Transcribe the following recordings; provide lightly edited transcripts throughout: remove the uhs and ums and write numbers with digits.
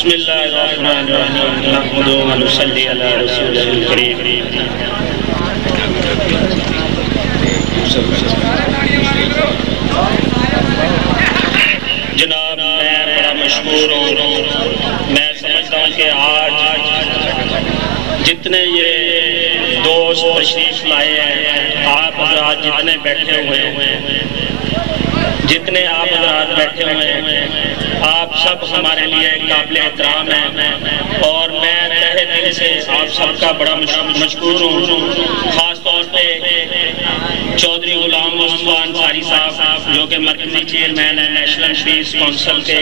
بسم اللہ الرحمن الرحیم نحمدہ و نصلی علی رسولہ الکریم۔ جناب میں بڑا مشکور ہوں، میں سمجھتا ہوں کہ آج جتنے یہ دوست تشریف لائے ہیں، آپ حضرات جتنے بیٹھے ہوئے ہیں، جتنے آپ حضرات بیٹھے ہوئے ہیں، آپ سب ہمارے لیے قابل احترام ہیں اور میں تہہ دل سے آپ سب کا بڑا مشکور ہوں۔ خاص طور پہ چودھری غلام مصطفیٰ انصاری صاحب جو کہ مرکزی چیئرمین ہیں نیشنل پیس کونسل کے،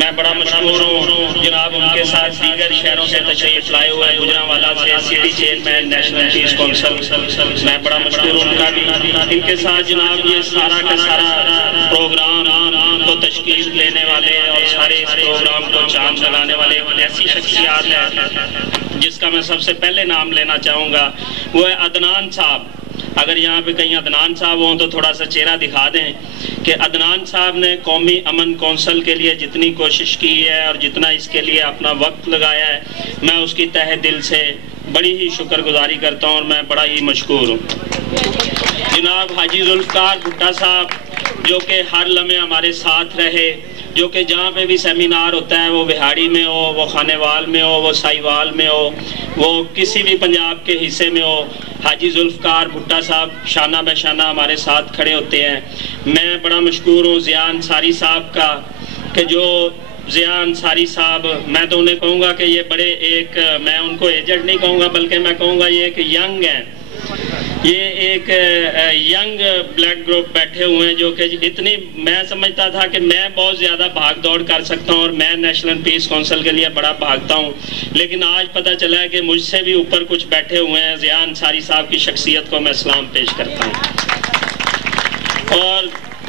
میں بڑا مشکور ہوں۔ جناب ان کے ساتھ دیگر شہروں سے تشریف لائے ہوئے ہیں، گجرانوالہ سے سٹی چیئرمین نیشنل پیس کونسل، میں بڑا مشکور ہوں ان کا بھی۔ ان کے ساتھ جناب یہ سارا کا سارا پروگرام کو تشکیل دینے والے اور سارے اس پروگرام کو چاند لگانے والے ایسی شخصیات ہیں جس کا میں سب سے پہلے نام لینا چاہوں گا، وہ ہے عدنان صاحب۔ اگر یہاں پہ کہیں عدنان صاحب ہوں تو تھوڑا سا چہرہ دکھا دیں کہ عدنان صاحب نے قومی امن کونسل کے لیے جتنی کوشش کی ہے اور جتنا اس کے لیے اپنا وقت لگایا ہے، میں اس کی تہہ دل سے بڑی ہی شکر گزاری کرتا ہوں اور میں بڑا ہی مشکور ہوں۔ جناب حاجی ذوالفقار بھٹا صاحب جو کہ ہر لمحے ہمارے ساتھ رہے، جو کہ جہاں پہ بھی سیمینار ہوتا ہے، وہ بہاڑی میں ہو، وہ خانیوال میں ہو، وہ سائیوال میں ہو، وہ کسی بھی پنجاب کے حصے میں ہو، حاجی ذوالفقار بھٹا صاحب شانہ بہ شانہ ہمارے ساتھ کھڑے ہوتے ہیں۔ میں بڑا مشکور ہوں ضیاء انصاری صاحب کا کہ جو ضیاء انصاری صاحب، میں تو انہیں کہوں گا کہ یہ بڑے ایک، میں ان کو ایجڈ نہیں کہوں گا بلکہ میں کہوں گا یہ ایک ینگ ہیں، یہ ایک ینگ بلڈ گروپ بیٹھے ہوئے ہیں جو کہ اتنی، میں سمجھتا تھا کہ میں بہت زیادہ بھاگ دوڑ کر سکتا ہوں اور میں نیشنل پیس کونسل کے لیے بڑا بھاگتا ہوں، لیکن آج پتہ چلا ہے کہ مجھ سے بھی اوپر کچھ بیٹھے ہوئے ہیں۔ ضیاء انصاری صاحب کی شخصیت کو میں سلام پیش کرتا ہوں اور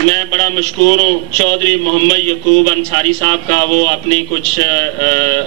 میں بڑا مشکور ہوں چودھری محمد یعقوب انصاری صاحب کا، وہ اپنی کچھ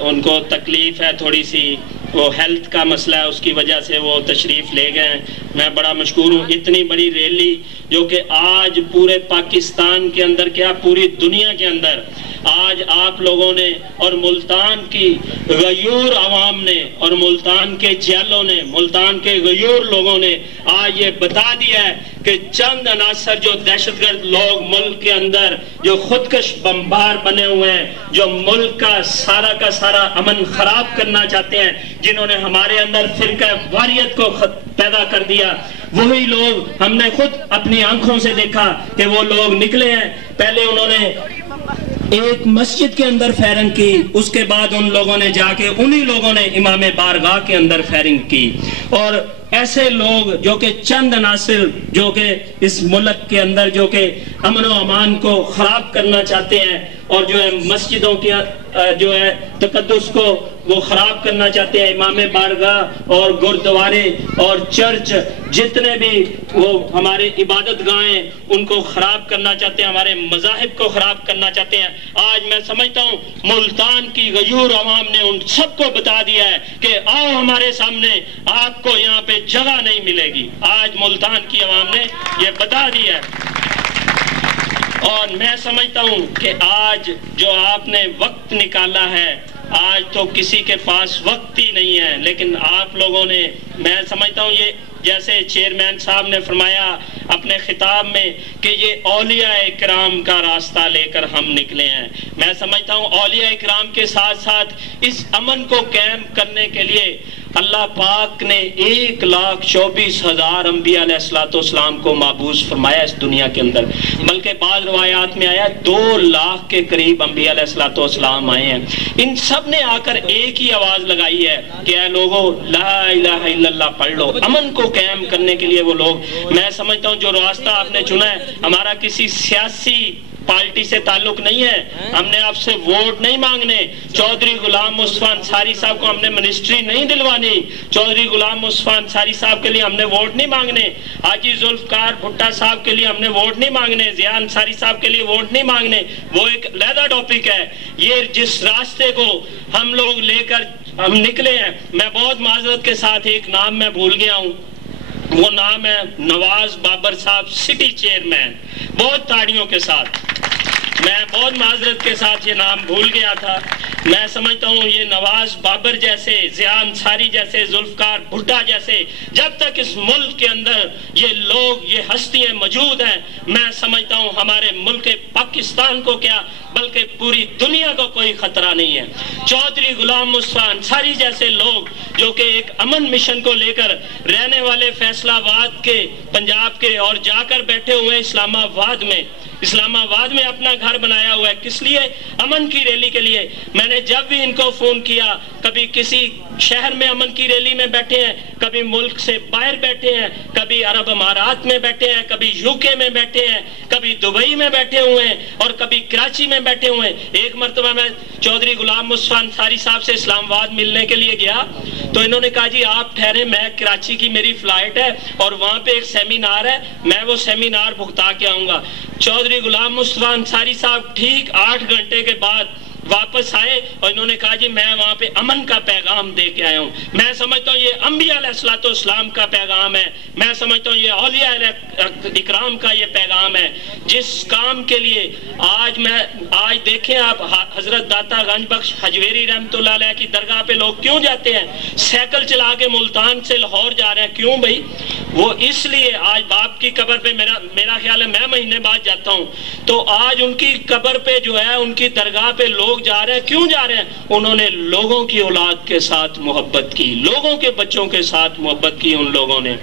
ان کو تکلیف ہے تھوڑی سی، وہ ہیلتھ کا مسئلہ ہے، اس کی وجہ سے وہ تشریف لے گئے ہیں۔ میں بڑا مشکور ہوں اتنی بڑی ریلی جو کہ آج پورے پاکستان کے اندر کیا پوری دنیا کے اندر آج آپ لوگوں نے اور ملتان کی غیور عوام نے اور ملتان کے جیلوں نے، ملتان کے غیور لوگوں نے آج یہ بتا دیا ہے کہ چند عناصر جو دہشت گرد لوگ ملک کے اندر جو خودکش بمبار بنے ہوئے ہیں، جو ملک کا سارا امن خراب کرنا چاہتے ہیں، جنہوں نے ہمارے اندر فرقہ واریت کو پیدا کر دیا، وہی لوگ ہم نے خود اپنی آنکھوں سے دیکھا کہ وہ لوگ نکلے ہیں۔ پہلے انہوں نے ایک مسجد کے اندر فائرنگ کی، اس کے بعد ان لوگوں نے جا کے انہی لوگوں نے امام بارگاہ کے اندر فائرنگ کی، اور ایسے لوگ جو کہ چند عناصر جو کہ اس ملک کے اندر جو کہ امن و امان کو خراب کرنا چاہتے ہیں اور جو ہے مسجدوں کی جو ہے تقدس کو وہ خراب کرنا چاہتے ہیں، امام بارگاہ اور گردوارے اور چرچ جتنے بھی وہ ہمارے عبادت گاہیں ان کو خراب کرنا چاہتے ہیں، ہمارے مذاہب کو خراب کرنا چاہتے ہیں۔ آج میں سمجھتا ہوں ملتان کی غیور عوام نے ان سب کو بتا دیا ہے کہ آؤ ہمارے سامنے، آپ کو یہاں پہ جگہ نہیں ملے گی۔ آج ملتان کی عوام نے یہ بتا دیا ہے اور میں سمجھتا ہوں کہ آج جو آپ نے وقت نکالا ہے، آج تو کسی کے پاس وقت ہی نہیں ہے، لیکن آپ لوگوں نے، میں سمجھتا ہوں یہ جیسے چیئرمین صاحب نے فرمایا اپنے خطاب میں کہ یہ اولیاء اکرام کا راستہ لے کر ہم نکلے ہیں، میں سمجھتا ہوں اولیاء اکرام کے ساتھ ساتھ اس امن کو قائم کرنے کے لیے اللہ پاک نے 1,24,000 انبیاء علیہ السلام کو مابعوث فرمایا اس دنیا کے اندر، بلکہ بعض روایات میں آیا 2 لاکھ کے قریب انبیاء علیہ السلام آئے ہیں۔ ان سب نے آ کر ایک ہی آواز لگائی ہے کہ اے لوگوں لا الہ الا اللہ پڑھ لو۔ امن کو قائم کرنے کے لیے وہ لوگ، میں سمجھتا ہوں جو راستہ آپ نے چنا ہے، ہمارا کسی سیاسی پارٹی سے تعلق نہیں ہے، ہم نے آپ سے ووٹ نہیں مانگنے، چودھری غلام مصطفیٰ انصاری صاحب کو ہم نے منسٹری نہیں دلوانی، چودھری غلام مصطفیٰ انصاری صاحب کے لیے ہم نے ووٹ نہیں مانگنے، حاجی ذوالفقار بھٹا صاحب کے لیے ہم نے ووٹ نہیں مانگنے، ضیاء انصاری صاحب کے لیے ووٹ نہیں مانگنے، وہ ایک علیحدہ ٹاپک ہے۔ یہ جس راستے کو ہم لوگ لے کر ہم نکلے ہیں، میں بہت معذرت کے ساتھ ایک نام میں بھول گیا ہوں، وہ نام ہے نواز بابر صاحب سٹی چیئرمین، بہت تاڑیوں کے ساتھ میں بہت معذرت کے ساتھ یہ نام بھول گیا تھا. میں سمجھتا ہوں یہ نواز بابر جیسے، ضیاء انصاری جیسے، ذوالفقار بھٹا جیسے جب تک اس ملک کے اندر یہ لوگ، یہ ہستیاں موجود ہیں، میں سمجھتا ہوں ہمارے ملک پاکستان کو کیا بلکہ پوری دنیا کو کوئی خطرہ نہیں ہے. چودھری غلام مصطفیٰ انصاری جیسے لوگ جو کہ ایک امن مشن کو لے کر رہنے والے فیصل آباد کے، پنجاب کے، اور جا کر بیٹھے ہوئے اسلام آباد میں اپنا گھر بنایا ہوا ہے. کس لیے؟ امن کی ریلی کے لیے. میں نے جب بھی ان کو فون کیا، کبھی کسی شہر میں امن کی ریلی میں بیٹھے ہیں، کبھی ملک سے باہر بیٹھے ہیں، کبھی عرب امارات میں بیٹھے ہیں، کبھی UK میں بیٹھے ہیں، کبھی دبئی میں بیٹھے ہوئے ہیں، اور کبھی کراچی میں بیٹھے ہوئے ہیں. ایک مرتبہ میں چودھری غلام مصطفیٰ انصاری صاحب سے اسلام آباد ملنے کے لیے گیا تو انہوں نے کہا جی آپ ٹھہرے، میں کراچی کی میری فلائٹ ہے اور وہاں پہ ایک سیمینار ہے، میں وہ سیمینار بھگتا کے آؤں گا. چودھری غلام مصطفیٰ انصاری صاحب ٹھیک 8 گھنٹے کے بعد واپس آئے اور انہوں نے کہا جی میں وہاں پہ امن کا پیغام دے کے آیا ہوں. میں سمجھتا ہوں یہ انبیاء علیہ السلام کا پیغام ہے. میں سمجھتا ہوں یہ اولیاء اکرام کا یہ پیغام ہے جس کام کے لیے آج دیکھیں آپ حضرت داتا گنج بخش حجویری رحمۃ اللہ علیہ کی درگاہ پہ لوگ کیوں جاتے ہیں؟ سائیکل چلا کے ملتان سے لاہور جا رہے ہیں. کیوں بھائی؟ وہ اس لیے آج باپ کی قبر پہ میرا خیال ہے میں مہینے بعد جاتا ہوں تو آج ان کی قبر پہ جو ہے ان کی درگاہ پہ لوگ جا رہے ہیں. کیوں جا رہے ہیں؟ انہوں نے لوگوں کی اولاد کے ساتھ محبت کی، لوگوں کے بچوں کے ساتھ محبت کی ان لوگوں نے.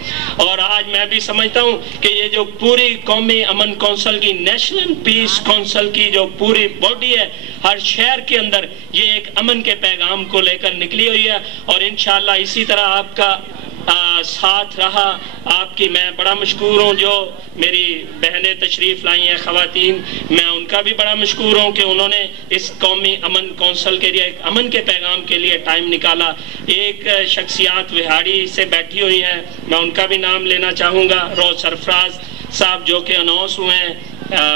اور آج میں بھی سمجھتا ہوں کہ یہ جو پوری قومی امن کونسل کی، نیشنل پیس کونسل کی جو پوری باڈی ہے ہر شہر کے اندر یہ ایک امن کے پیغام کو لے کر نکلی ہوئی ہے. اور انشاءاللہ اسی طرح آپ کا ساتھ رہا. آپ کی میں بڑا مشکور ہوں. جو میری بہنیں تشریف لائی ہیں خواتین، میں ان کا بھی بڑا مشکور ہوں کہ انہوں نے اس قومی امن کونسل کے لیے، ایک امن کے پیغام کے لیے ٹائم نکالا. ایک شخصیات وہاڑی سے بیٹھی ہوئی ہیں، میں ان کا بھی نام لینا چاہوں گا. روز سرفراز صاحب جو کہ اناؤنس ہوئے ہیں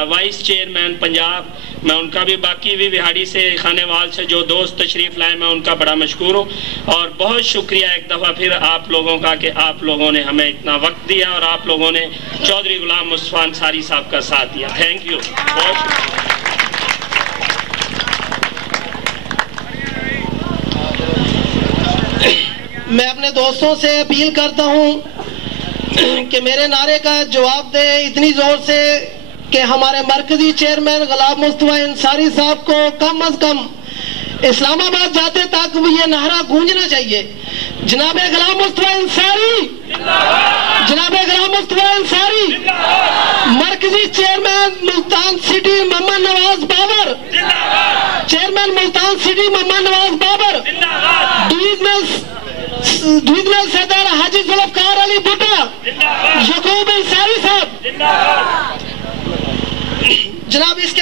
وائس چیئرمین پنجاب، میں ان کا بھی، باقی بھی وہاڑی سے، خانے وال سے جو دوست تشریف لائے میں ان کا بڑا مشکور ہوں. اور بہت شکریہ ایک دفعہ پھر آپ لوگوں کا کہ آپ لوگوں نے ہمیں اتنا وقت دیا اور آپ لوگوں نے چودھری غلام مصطفیٰ انصاری صاحب کا ساتھ دیا. تھینک یو، بہت شکریہ. میں اپنے دوستوں سے اپیل کرتا ہوں کہ میرے نعرے کا جواب دیں اتنی زور سے کہ ہمارے مرکزی چیئرمین غلام مصطفیٰ انصاری صاحب کو کم از کم اسلام آباد جاتے تک یہ نعرہ گونجنا چاہیے. جناب غلام مصطفیٰ انصاری، جناب غلام مصطفیٰ انصاری، مرکزی چیئرمین ملتان سٹی محمد نواز بابر، چیئرمین ملتان سٹی محمد نواز بابر، ڈویژنل صدر حاجی ذوالفقار علی بھٹا، یعقوب انصاری صاحب. جناب اس کے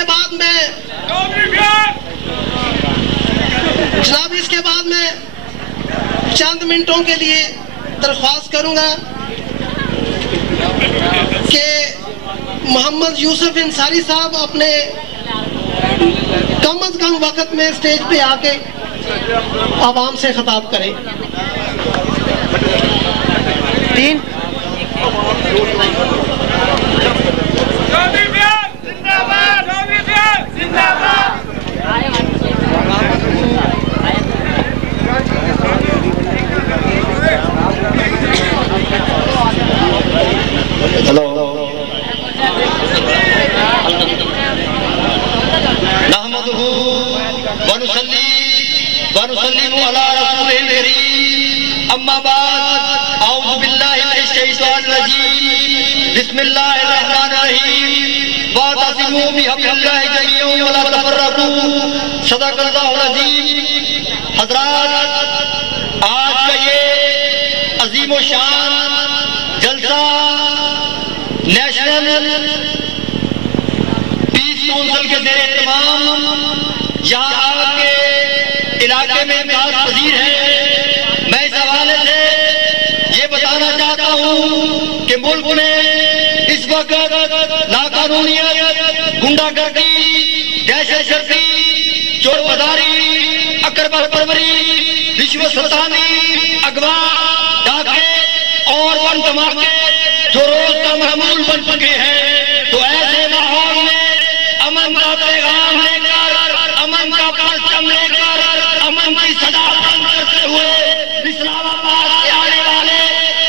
بعد میں چند منٹوں کے لیے درخواست کروں گا کہ محمد یوسف انصاری صاحب اپنے کم از کم وقت میں اسٹیج پہ آ کے عوام سے خطاب کریں. ونسلم على رسول الكريم اما بعد اعوذ بالله من الشيطان الرجيم بسم الله الرحمن الرحيم واعتصموا بحبل الله جميعا ولا تفرقوا صدق الله العظيم. حضرات، آج کا یہ عظیم و شان جلسہ نیشنل پیس کونسل کے زیر اہتمام یہاں آپ کے علاقے میں انعقاد پذیر ہے. میں اس حوالے سے یہ بتانا چاہتا ہوں کہ ملک میں اس وقت لاقانونیت، غنڈہ گردی، دہشت گردی، چور بازاری، اکربر پروری، رشوت ستانی، اغوا، ڈاکے اور بم دھماکے جو روز کا معمول بن چکے ہیں. تو ایسے ماحول میں امن امن کا پیغام لے کر، امن کا پرچم لے کر، امن کی صدا بلند کرتے ہوئے اسلام آباد سے آنے والے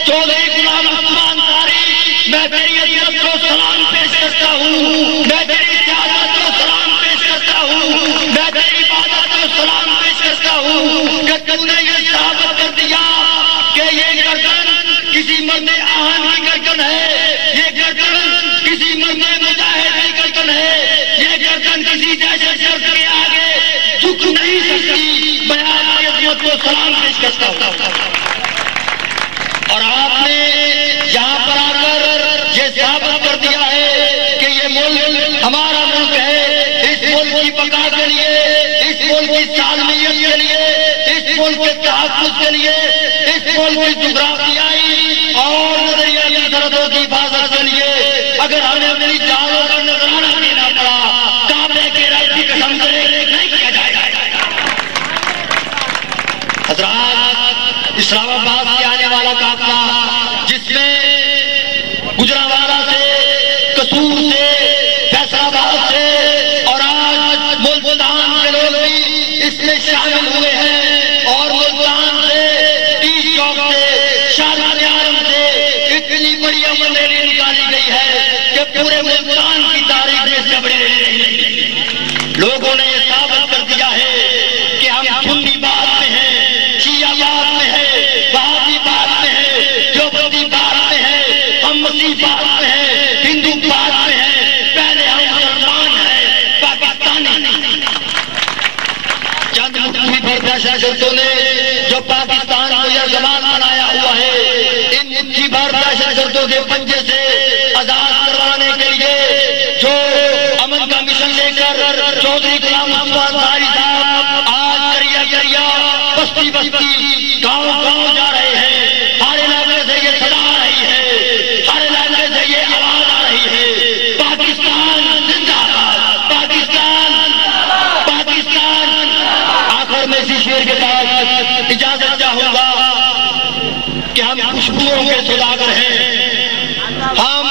چودھری غلام عثمان انصاری، میں تیری عزت کو سلام پیش کرتا ہوں، میں تیری سیادت کو سلام پیش کرتا ہوں، میں تیری عبادت کو سلام پیش کرتا ہوں کہ تم نے یہ ثابت کر دیا کہ یہ گردن کسی مرد آہن کی گردن ہے، یہ گردن کسی مرد مجاہد کی گردن ہے، یہ گردن کسی دہشت گرد کے آگے جھک نہیں سکتی، میں آپ کی عظمت کو سلام پیش کرتا ہوں۔ اور آپ نے یہاں پر آ کر یہ ثابت کر دیا ہے کہ یہ ملک ہمارا ملک ہے، اس ملک کی بقا کے لیے، اس ملک کی سالمیت کے لیے، اس ملک کے تحفظ کے لیے، اس ملک کی جغرافیائی اور نظریاتی سرحدوں کی حفاظت کے لیے اگر ہمیں اپنی جانوں کا نذرانہ دینا پڑا، کعبے کے رب کی قسم سے نہیں کیا جائے گا۔ حضرات، اسلام آباد سے آنے والا قافلہ جس میں گجرانوالہ سے، قصور سے، فیصل آباد سے اور آج ملتان کے لوگ بھی اس میں شامل ہوئے ہیں، اور ملتان سے، ٹی چوک سے، شاہجہاں عالم سے اتنی بڑی امن ریلی نکالی گئی ہے کہ پورے ملتان کی تاریخ میں سے بڑی ریلی نہیں۔ لوگوں نے یہ ثابت کر دیا ہے کہ ہم سنی بات میں ہیں، شیعہ بات میں ہیں، وہابی بات میں ہیں، دیوبندی بات میں ہیں، ہم مسیح بات میں ہیں، ہندو بات میں ہیں، پہلے ہم مسلمان ہیں، پاکستانی نہیں۔ چند مٹھی بھر دہشت گردوں نے جو پاکستان کو یرغمال بنایا ہوا ہے، ان مٹھی بھر دہشت گردوں کے پنجے سے آزاد کروانے کے لیے جو امن کا مشن لے کر چودھری غلام عثمان انصاری صاحب آج کریا کریا، بستی بستی، گاؤں گاؤں جا رہے ہیں، ہر علاقے سے یہ صدا آ رہی ہے، ہر علاقے سے یہ آواز آ رہی ہے، پاکستان زندہ باد، پاکستان، پاکستان۔ آخر میں اسی شعر کے ساتھ اجازت چاہوں گا کہ ہم خوشبوؤں کے سوداگر ہیں، ہم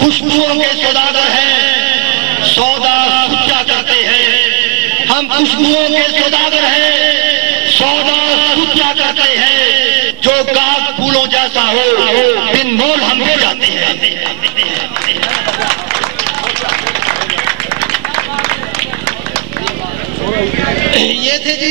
خوشبوؤں کے سوداگر ہیں، سودا سچا کرتے ہیں، ہم خوشبوؤں کے سوداگر ہیں، سودا سچا کرتے ہیں، جو کاغ پھولوں جیسا ہو بن مول ہم بھی جاتے ہیں۔ یہ تھے جی